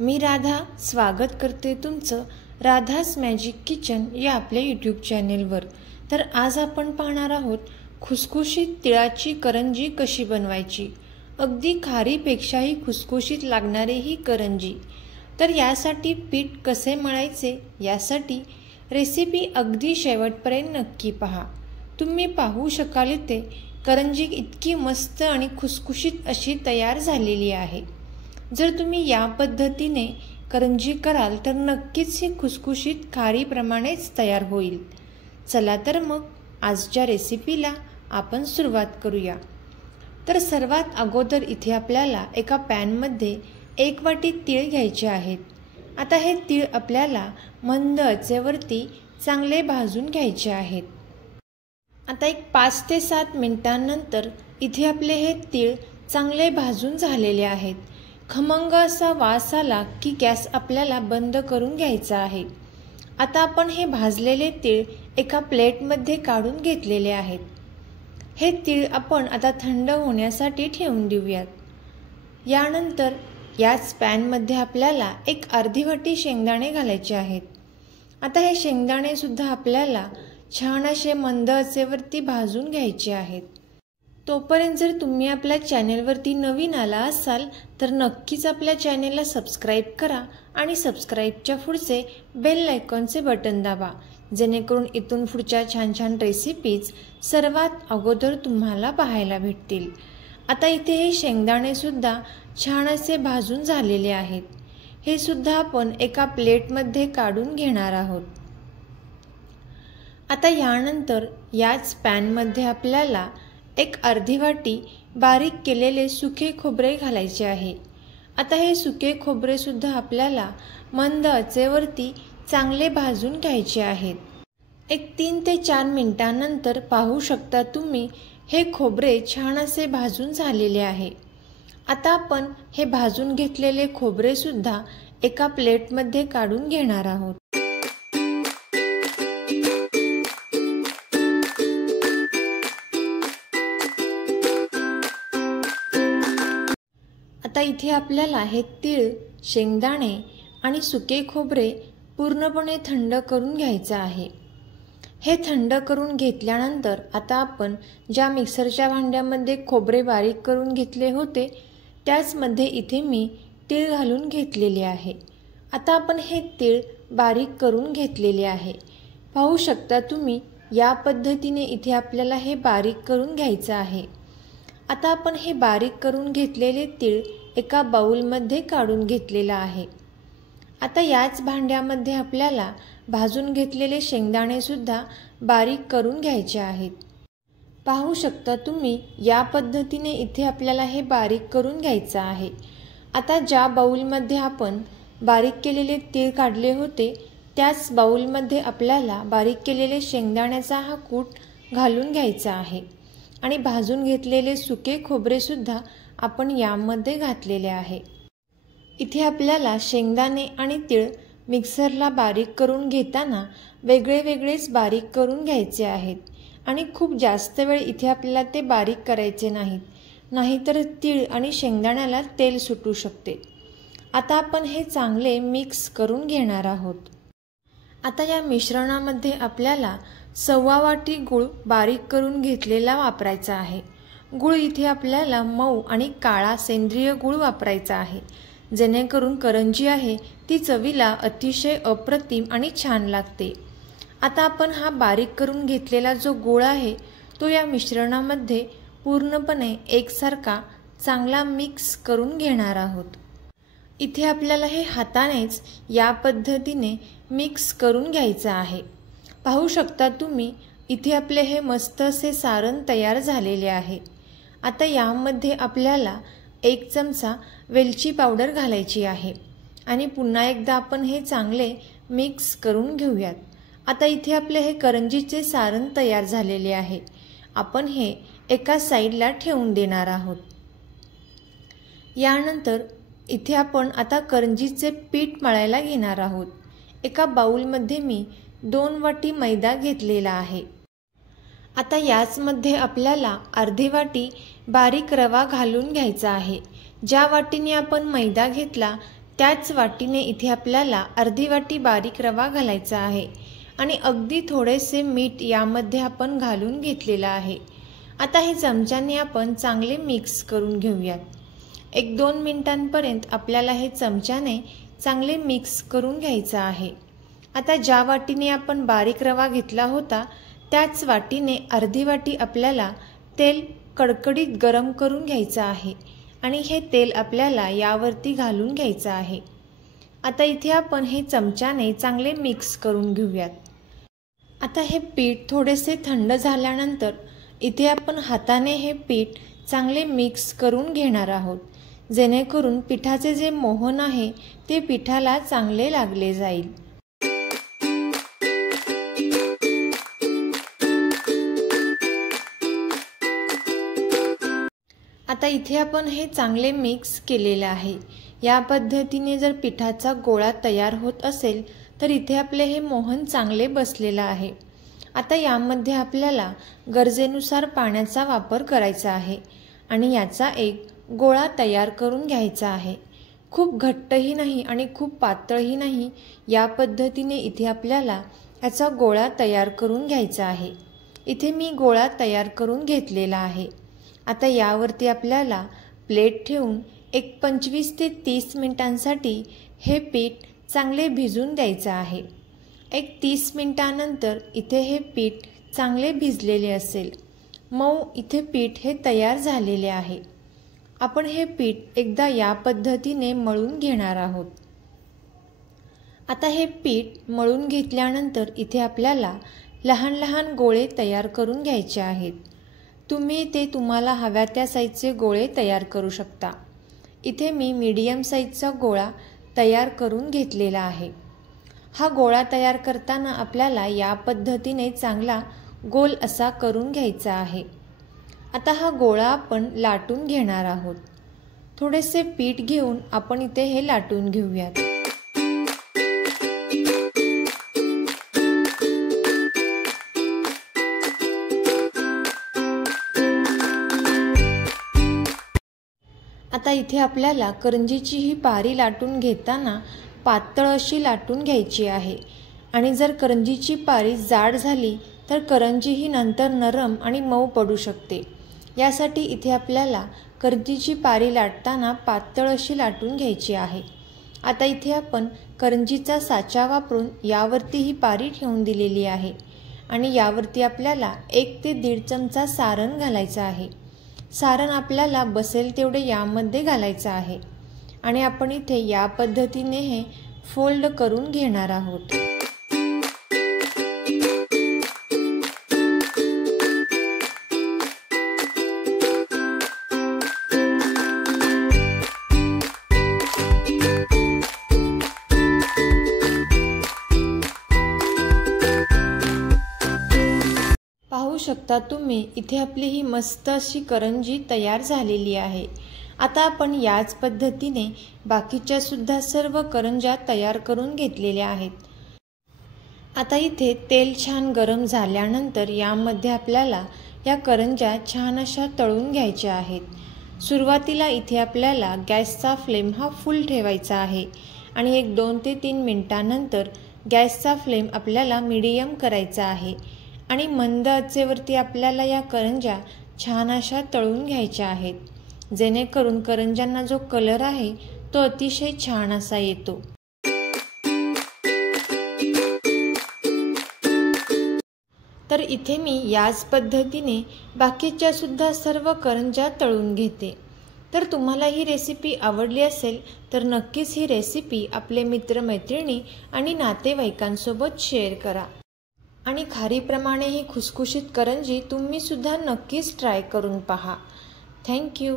मी राधा स्वागत करते तुमचं राधास मॅजिक किचन या आपल्या यूट्यूब चॅनेलवर। तर आज आपण पाहणार आहोत खुसखुशीत तिळाची करंजी कशी बनवायची। अगदी खारीपेक्षाही खुसखुशीत लागणारी ही करंजी। तर यासाठी पीठ कसे मळायचे यासाठी रेसिपी अगदी शेवटपर्यंत नक्की पहा। तुम्ही पाहू शकाल ते करंजी इतकी मस्त आणि खुसखुशीत अशी तयार झालेली आहे। जर तुम्ही या पद्धतीने करंजी कराल तर नक्कीच ही खुसखुशीत खारीप्रमाणेच तयार होईल। चला तर मग आजच्या रेसिपीला आपण सुरुवात करूया। तर सर्वात अगोदर इथे आपल्याला एका पॅनमध्ये 1 वाटी तीळ घ्यायचे आहेत। आता हे तीळ आपल्याला मंद आचेवरती चांगले भाजून घ्यायचे आहेत। आता एक 5 ते 7 मिनिटांनंतर इथे आपले हे तीळ चांगले भाजून झालेले आहेत। खमंग असा वास आला की गॅस आपल्याला बंद करून घ्यायचा आहे। आता आपण हे भाजलेले तीळ एका प्लेटमध्ये काढून घेतलेले आहेत। हे तीळ आपण आता थंड होण्यासाठी ठेवून देऊयात। यानंतर याच पॅनमध्ये आपल्याला एक अर्धी वाटी शेंगदाणे घालायचे आहेत। आता हे शेंगदाणे सुद्धा आपल्याला छान असे मंद आचेवरती भाजून घ्यायचे आहेत। तोपर्यंत जर तुम्ही आपल्या चॅनेलवरती नवीन आला असाल तर नक्कीच आपल्या चॅनेलला सबस्क्राईब करा आणि सबस्क्राईबच्या पुढचे बेल आयकॉनचे बटन दाबा, जेणेकरून इथून पुढच्या छान छान रेसिपीज सर्वात अगोदर तुम्हाला पाहायला भेटतील। आता इथे हे शेंगदाणे सुद्धा छान असे भाजून झालेले आहेत। हे सुद्धा आपण एका प्लेटमध्ये काढून घेणार आहोत। आता यानंतर याच पॅनमध्ये आपल्याला एक अर्धी वाटी बारीक केलेले सुके खोबरे घालायचे आहे। आता हे सुके खोबरे सुद्धा आपल्याला मंद आचेवरती चांगले भाजून घ्यायचे आहेत। एक 3 ते 4 मिनिटांनंतर पाहू शकता तुम्ही हे खोबरे छान असे भाजून झालेले आहे। आता आपण हे भाजून घेतलेले खोबरे सुद्धा एका प्लेटमध्ये काढून घेणार आहोत। आता इथे आपल्याला हे तीळ, शेंगदाणे आणि सुके खोबरे पूर्णपणे थंड करून घ्यायचे आहे। हे थंड करून घेतल्यानंतर आता आपण ज्या मिक्सरच्या भांड्यामध्ये खोबरे बारीक करून घेतले होते त्याचमध्ये इथे मी तीळ घालून घेतलेले आहे। आता आपण हे तीळ बारीक करून घेतलेले आहे। पाहू शकता तुम्ही या पद्धतीने इथे आपल्याला हे बारीक करून घ्यायचे आहे। आता आपण हे बारीक करून घेतलेले तीळ एका बाउलमध्ये काढून घेतलेला आहे। आता याच भांड्यामध्ये आपल्याला भाजून घेतलेले शेंगदाणे सुद्धा बारीक करून घ्यायचे आहेत। पाहू शकता तुम्ही या पद्धतीने इथे आपल्याला हे बारीक करून घ्यायचे आहे। आता ज्या बाउलमध्ये आपण बारीक केलेले तीळ काढले होते त्याच बाउलमध्ये आपल्याला बारीक केलेले शेंगदाण्याचा हा कूट घालून घ्यायचा आहे आणि भाजून घेतलेले सुके खोबरे सुद्धा आपण यामध्ये घातलेले आहे। इथे आपल्याला शेंगदाणे आणि तीळ मिक्सरला बारीक करून घेताना वेगळे वेगळेच बारीक करून घ्यायचे आहेत आणि खूप जास्त वेळ इथे आपल्याला ते बारीक करायचे नाहीत, नाहीतर तीळ आणि शेंगदाण्याला तेल सुटू शकते। आता आपण हे चांगले मिक्स करून घेणार आहोत। आता या मिश्रणामध्ये आपल्याला 1/4 वाटी गूळ बारीक करून घेतलेला वापरायचा आहे। गूळ इथे आपल्याला मऊ आणि काळा सेंद्रिय गूळ वापरायचा आहे, जेणेकरून करंजी आहे ती चवीला अतिशय अप्रतिम आणि छान लागते। आता आपण हा बारीक करून घेतलेला जो गूळ आहे तो या मिश्रणामध्ये पूर्णपणे एकसारखा चांगला मिक्स करून घेणार आहोत। इथे आपल्याला हे हातानेच या पद्धतीने मिक्स करून घ्यायचं आहे। पाहू शकता तुम्ही इथे आपले हे मस्त असे सारण तयार झालेले आहे। आता यामध्ये आपल्याला 1 चमचा वेलची पावडर घालायची आहे आणि पुन्हा एकदा आपण हे चांगले मिक्स करून घेऊयात। आता इथे आपले हे करंजीचे सारण तयार झालेले आहे। आपण हे एका साईडला ठेवून देणार आहोत। यानंतर इथे आपण आता करंजीचे पीठ मळायला घेणार आहोत। एका बाउलमध्ये मी 2 वाटी मैदा घेतलेला आहे। आता याचमध्ये आपल्याला अर्धी वाटी बारीक रवा घालून घ्यायचा आहे। ज्या वाटीने आपण मैदा घेतला त्याच वाटीने इथे आपल्याला अर्धी वाटी बारीक रवा घालायचा आहे आणि अगदी थोडेसे मीठ यामध्ये आपण घालून घेतलेलं आहे। आता हे चमच्याने आपण चांगले मिक्स करून घेऊयात। 1-2 मिनिटांपर्यंत आपल्याला हे चमच्याने चांगले मिक्स करून घ्यायचं आहे। आता ज्या वाटीने आपण बारीक रवा घेतला होता त्याच वाटीने अर्धी वाटी आपल्याला तेल कडकडीत गरम करून घ्यायचं आहे आणि हे तेल आपल्याला यावरती घालून घ्यायचं आहे। आता इथे आपण हे चमच्याने चांगले मिक्स करून घेऊयात। आता हे पीठ थोडेसे थंड झाल्यानंतर इथे आपण हाताने हे पीठ चांगले मिक्स करून घेणार आहोत, जेणेकरून पिठाचे जे मोहन आहे ते पिठाला चांगले लागले जाईल। आता इथे आपण हे चांगले मिक्स केलेले आहे। या पद्धतीने जर पिठाचा गोळा तयार होत असेल तर इथे आपले हे मोहन चांगले बसलेले आहे। आता यामध्ये आपल्याला गरजेनुसार पाण्याचा वापर करायचा आहे आणि याचा एक गोळा तयार करून घ्यायचा आहे। खूप घट्टही नाही आणि खूप पातळही नाही, या पद्धतीने इथे आपल्याला याचा गोळा तयार करून घ्यायचा आहे। इथे मी गोळा तयार करून घेतलेला आहे। आता यावरती आपल्याला प्लेट ठेवून एक 25 ते 30 मिनिटांसाठी हे पीठ चांगले भिजून द्यायचं आहे। एक 30 मिनिटांनंतर इथे हे पीठ चांगले भिजलेले असेल, मऊ इथे पीठ हे तयार झालेले आहे। आपण हे पीठ एकदा या पद्धतीने मळून घेणार आहोत। आता हे पीठ मळून घेतल्यानंतर इथे आपल्याला लहान लहान गोळे तयार करून घ्यायचे आहेत। तुम्ही ते तुम्हाला हव्या त्या साईजचे गोळे तयार करू शकता। इथे मी मीडियम साईजचा गोळा तयार करून घेतलेला आहे। हा गोळा तयार करताना आपल्याला या पद्धतीने चांगला गोल असा करून घ्यायचा आहे। आता हा गोळा आपण लाटून घेणार आहोत। थोडेसे पीठ घेऊन आपण इथे हे लाटून घेऊयात। आता इथे आपल्याला करंजीची ही पारी लाटून घेताना पातळ अशी लाटून घ्यायची आहे आणि जर करंजीची पारी जाड झाली तर करंजी ही नंतर नरम आणि मऊ पडू शकते। यासाठी इथे आपल्याला करंजीची पारी लाटताना पातळ अशी लाटून घ्यायची आहे। आता इथे आपण करंजीचा साचा वापरून यावरती ही पारी ठेवून दिलेली आहे आणि यावरती आपल्याला 1 ते 1.5 चमचा सारण घालायचं आहे। सारण आपल्याला बसेल तेवढे यामध्ये घालायचं आहे आणि आपण इथे या पद्धतीने हे फोल्ड करून घेणार आहोत। पाहू शकता तुम्ही इथे आपली ही मस्त अशी करंजी तयार झालेली आहे। आता आपण याच पद्धतीने बाकीच्या सुद्धा सर्व करंज्या तयार करून घेतलेल्या आहेत। आता इथे तेल छान गरम झाल्यानंतर यामध्ये आपल्याला या करंज्या छान अशा तळून घ्यायच्या आहेत। सुरुवातीला इथे आपल्याला गॅसचा फ्लेम हा फुल ठेवायचा आहे आणि एक 2 ते 3 मिनिटांनंतर गॅसचा फ्लेम आपल्याला मीडियम करायचा आहे आणि मंद आचेवरती आपल्याला या करंज्या छान अशा तळून घ्यायच्या आहेत, जेणेकरून करंज्यांना जो कलर आहे तो अतिशय छान असा येतो। तर इथे मी याच पद्धतीने बाकीच्या सुद्धा सर्व करंज्या तळून घेते। तर तुम्हाला ही रेसिपी आवडली असेल तर नक्कीच ही रेसिपी आपले मित्रमैत्रिणी आणि नातेवाईकांसोबत शेअर करा आणि खारीप्रमाणे ही खुसखुशीत करंजी तुम्ही सुद्धा नक्कीच ट्राय करून पहा। Thank you.